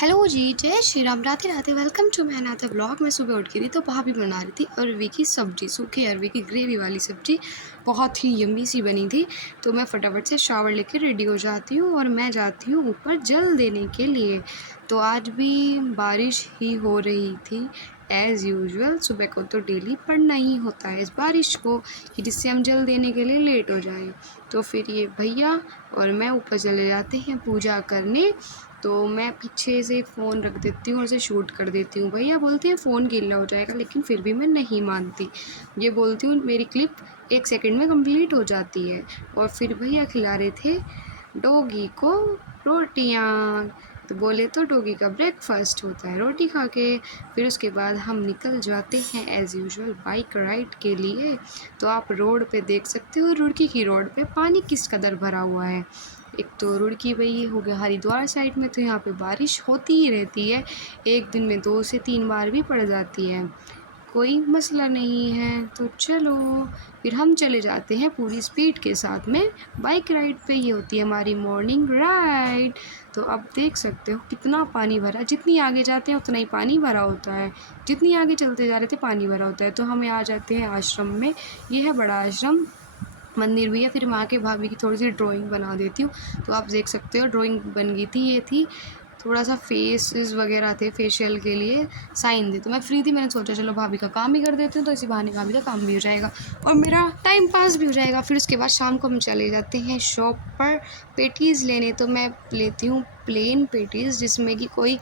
Hello ji, जय Shri Ram. Radhe Radhe. Welcome to my another blog. मैं सुबह उठ गई थी तो भाभी बना रही थी अरवी की सब्ज़ी, सूखे अरवी की ग्रेवी वाली सब्ज़ी। बहुत ही यम्मी सी बनी थी। तो मैं फटाफट से शावर लेके रेडी हो जाती हूँ और मैं जाती हूँ ऊपर जल देने के लिए। तो आज भी बारिश ही हो रही थी एज़ यूजुअल। सुबह को तो डेली पढ़ना ही होता है इस बारिश को कि जिससे हम जल देने के लिए लेट हो जाएं। तो फिर ये भैया और मैं ऊपर चले जाते हैं पूजा करने। तो मैं पीछे से फ़ोन रख देती हूँ और उसे शूट कर देती हूँ। भैया बोलते हैं फ़ोन गीला हो जाएगा, लेकिन फिर भी मैं नहीं मानती। ये बोलती हूँ मेरी क्लिप 1 सेकंड में कंप्लीट हो जाती है। और फिर भैया खिला रहे थे डॉगी को रोटियाँ। तो बोले तो डॉगी का ब्रेकफास्ट होता है रोटी खा के। फिर उसके बाद हम निकल जाते हैं एज़ यूजुअल बाइक राइड के लिए। तो आप रोड पे देख सकते हो रुड़की की रोड पे पानी किस कदर भरा हुआ है। एक तो रुड़की भाई हो गया हरिद्वार साइड में, तो यहाँ पे बारिश होती ही रहती है। एक दिन में 2 से 3 बार भी पड़ जाती है, कोई मसला नहीं है। तो चलो फिर हम चले जाते हैं पूरी स्पीड के साथ में बाइक राइड पे। ये होती है हमारी मॉर्निंग राइड। तो अब देख सकते हो कितना पानी भरा, जितनी आगे जाते हैं उतना ही पानी भरा होता है। जितनी आगे चलते जा रहे थे पानी भरा होता है। तो हमें आ जाते हैं आश्रम में। ये है बड़ा आश्रम, मंदिर भी है। फिर वहाँ के भाभी की थोड़ी सी ड्राइंग बना देती हूँ। तो आप देख सकते हो ड्राइंग बन गई थी। ये थी थोड़ा सा फेसेस वगैरह थे फेशियल के लिए साइन दे। तो मैं फ्री थी, मैंने सोचा चलो भाभी का काम ही कर देती हूँ। तो इसी बहाने भाभी का काम भी हो जाएगा और मेरा टाइम पास भी हो जाएगा। फिर उसके बाद शाम को हम चले जाते हैं शॉप पर पेटीज़ लेने। तो मैं लेती हूँ प्लेन पेटीज़ जिसमें कि कोई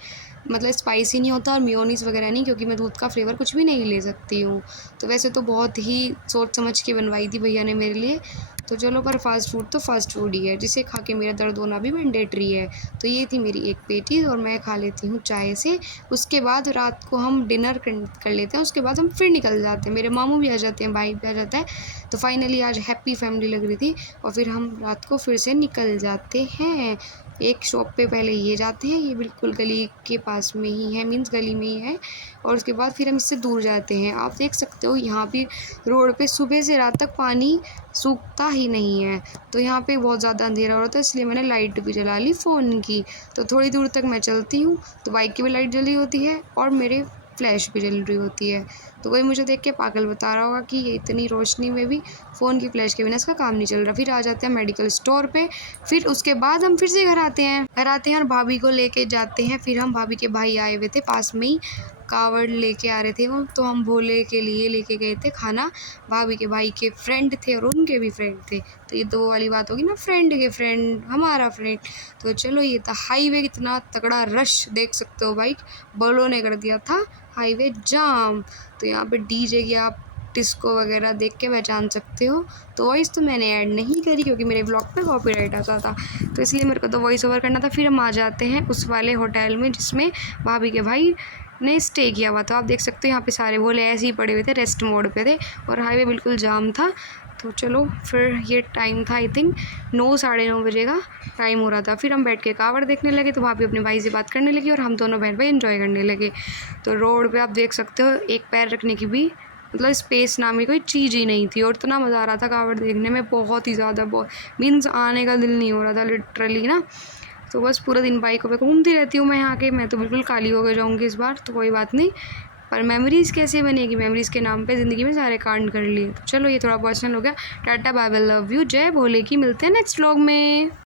मतलब स्पाइसी नहीं होता और मेयोनीज़ वगैरह नहीं, क्योंकि मैं दूध का फ्लेवर कुछ भी नहीं ले सकती हूँ। तो वैसे तो बहुत ही सोच समझ के बनवाई थी भैया ने मेरे लिए। तो चलो, पर फ़ास्ट फूड तो फ़ास्ट फूड ही है, जिसे खा के मेरा दर्द होना भी मैंडेटरी है। तो ये थी मेरी एक पेटीज़ और मैं खा लेती हूँ चाय से। उसके बाद रात को हम डिनर कर लेते हैं। उसके बाद हम फिर निकल जाते हैं। मेरे मामू भी आ जाते हैं, भाई भी आ जाता है। तो फाइनली आज हैप्पी फैमिली लग रही थी और फिर हम रात को फिर से निकल जाते हैं। एक शॉप पे पहले ये जाते हैं, ये बिल्कुल गली के पास में ही है, मीन्स गली में ही है। और उसके बाद फिर हम इससे दूर जाते हैं। आप देख सकते हो यहाँ भी रोड पे सुबह से रात तक पानी सूखता ही नहीं है। तो यहाँ पे बहुत ज़्यादा अंधेरा हो रहा था, इसलिए मैंने लाइट भी जला ली फ़ोन की। तो थोड़ी दूर तक मैं चलती हूँ तो बाइक की भी लाइट जली होती है और मेरे फ्लैश भी जल रही होती है। तो कोई मुझे देख के पागल बता रहा होगा कि ये इतनी रोशनी में भी फ़ोन की फ्लैश के बिना इसका काम नहीं चल रहा। फिर आ जाते हैं मेडिकल स्टोर पे। फिर उसके बाद हम फिर से घर आते हैं और भाभी को लेके जाते हैं। फिर हम भाभी के भाई आए हुए थे पास में ही, कावड़ लेके आ रहे थे वो। तो हम भोले के लिए लेके गए थे खाना। भाभी के भाई के फ्रेंड थे और उनके भी फ्रेंड थे। तो ये तो वो वाली बात होगी ना, फ्रेंड के फ्रेंड हमारा फ्रेंड। तो चलो, ये था हाईवे, कितना तगड़ा रश देख सकते हो। बाइक बलों ने कर दिया था हाईवे जाम। तो यहाँ पे डीजे की आप डिस्को वगैरह देख के पहचान सकते हो। तो वॉइस तो मैंने ऐड नहीं करी क्योंकि मेरे ब्लॉग पे कॉपीराइट आता था, तो इसलिए मेरे को तो वॉइस ओवर करना था। फिर हम आ जाते हैं उस वाले होटल में जिसमें भाभी के भाई ने स्टे किया हुआ। तो आप देख सकते हो यहाँ पे सारे भोले ऐसे ही पड़े हुए थे, रेस्ट मोड पे थे और हाईवे बिल्कुल जाम था। तो चलो, फिर ये टाइम था आई थिंक 9 साढ़े 9 बजे का टाइम हो रहा था। फिर हम बैठ के कावड़ देखने लगे। तो भाभी अपने भाई से बात करने लगी और हम दोनों बहन भाई एंजॉय करने लगे। तो रोड पे आप देख सकते हो एक पैर रखने की भी मतलब स्पेस नाम की कोई चीज़ ही नहीं थी और इतना मज़ा आ रहा था कावड़ देखने में, बहुत ही ज़्यादा। बहुत मीन्स आने का दिल नहीं हो रहा था लिटरली ना। तो बस पूरा दिन बाइकों पे घूमती रहती हूँ मैं यहाँ के। मैं तो बिल्कुल काली हो के जाऊँगी इस बार, तो कोई बात नहीं। पर मेमोरीज़ कैसे बनेगी, मेमोरीज़ के नाम पे ज़िंदगी में सारे कांड कर लिए। तो चलो, ये थोड़ा पर्सनल हो गया। Tata bye bye, love you, जय भोले की। मिलते हैं नेक्स्ट व्लॉग में।